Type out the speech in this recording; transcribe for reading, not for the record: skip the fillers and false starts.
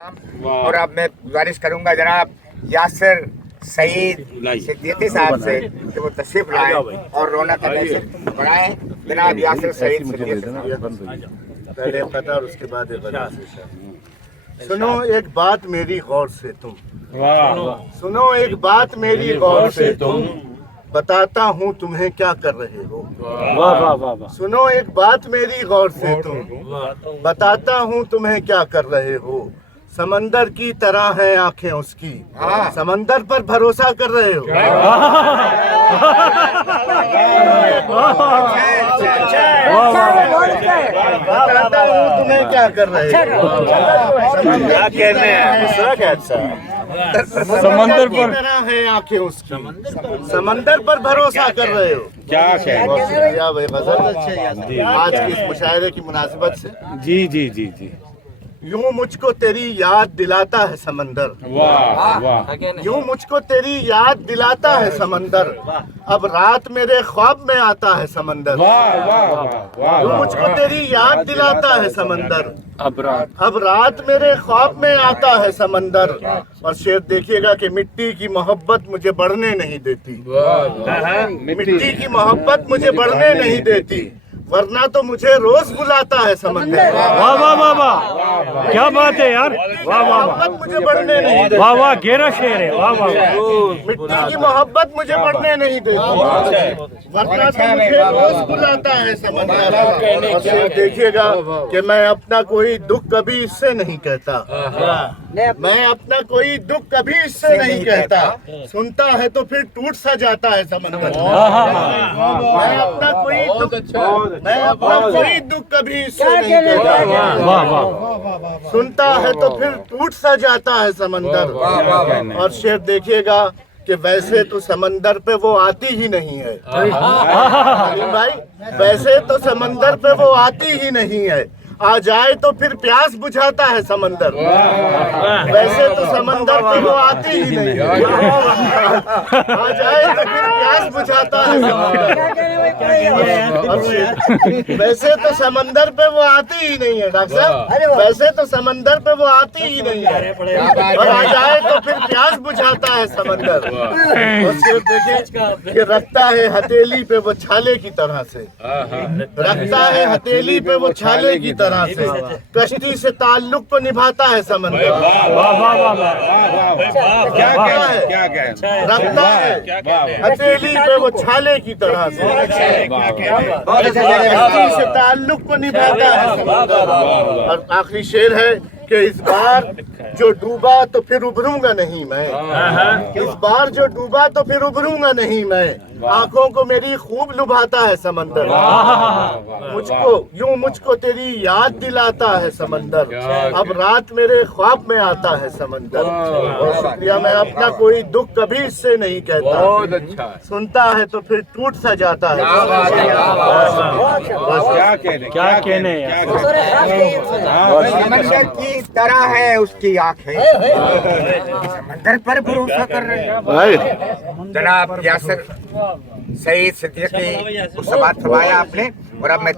और अब मैं गुजारिश करूंगा जनाब यासिर सईद सिद्दीकी साहब से कि वो तशरीफ लाए और रौनक बढ़ाएं। जनाब यासिर सईद सिद्दीकी, पहले पता और उसके बाद सुनो एक बात मेरी गौर से तुम, सुनो एक बात मेरी गौर से तुम, बताता हूँ तुम्हें क्या कर रहे हो। सुनो एक बात मेरी गौर से तुम, बताता हूँ तुम्हें क्या कर रहे हो। समंदर की तरह हैं आंखें उसकी, समंदर पर भरोसा कर रहे हो। बताता हूँ तुम्हें क्या कर रहे हो। समंदर की तरह हैं आंखें उसकी, समंदर पर भरोसा कर रहे हो। क्या आज की इस मुशायरे की मुनासिबत से जी जी जी जी, यूं मुझको तेरी याद दिलाता है समंदर, वाह वाह, यूं मुझको तेरी याद दिलाता है समंदर, अब रात मेरे ख्वाब में आता है समंदर। वाह वाह वाह, यूं मुझको तेरी याद दिलाता है समंदर, अब रात मेरे ख्वाब में आता है समंदर। और शेर देखिएगा कि मिट्टी की मोहब्बत मुझे बढ़ने नहीं देती, मिट्टी की मोहब्बत मुझे बढ़ने नहीं देती, वरना तो मुझे रोज बुलाता है समंदर। वाह वाह वाह वाह, क्या बात है यार, वाह वाह वाह, मुझे बढ़ने नहीं देती, वाह वाह, गहरा शेर है, वाह वाह। मिट्टी की मोहब्बत मुझे बढ़ने नहीं देती, वरना तो मुझे रोज बुलाता है समंदर। और शेर देखिएगा कि मैं अपना कोई दुख कभी इससे नहीं कहता, मैं अपना कोई दुख कभी इससे नहीं कहता, सुनता है तो फिर टूट सा जाता है समंदर। मैं अपना कोई दुख, मैं अपना कोई दुख कभी इससे नहीं कहता, वाह वाह, सुनता है तो फिर टूट सा जाता है समंदर। और शेर देखिएगा कि वैसे तो समंदर पे वो आती ही नहीं है भाई, वैसे तो समंदर पे वो आती ही नहीं है, आ जाए तो फिर प्यास बुझाता है समंदर। वैसे तो समंदर पे वो आती ही नहीं है, आ जाए तो फिर प्यास बुझाता है समंदर। वैसे तो समंदर पे वो आती ही नहीं है डॉक्टर साहब, वैसे तो समंदर पे वो आती ही नहीं है, और आ जाए तो फिर प्यास बुझाता है समंदर। और सिर्फ देखिए कि रखता है हथेली पे वो छाले की तरह से, रखता है हथेली पे वो छाले की तरह से, कश्ती से ताल्लुक को निभाता है समंदर। वाह वाह वाह वाह, क्या है, क्या क्या रखता है हथेली पे वो छाले की तरह से, कश्ती से ताल्लुक को निभाता है समंदर। और आखिरी शेर है कि इस बार जो डूबा तो फिर उभरूंगा नहीं मैं, इस बार जो डूबा तो फिर उभरूंगा नहीं मैं, आंखों को मेरी खूब लुभाता है समंदर। मुझको यूं मुझको तेरी याद दिलाता है समंदर, अब रात मेरे ख्वाब में आता है समंदर। बहुत शुक्रिया, मैं अपना कोई दुख कभी इससे नहीं कहता, सुनता है तो फिर टूट सा जाता है। क्या कहने समंदर की तरह है उसकी आंखें, समंदर पर भरोसा कर रहे हैं। जनाब यासिर सईद सिद्दीकी को समाप्त फरमाया आपने। और अब मैं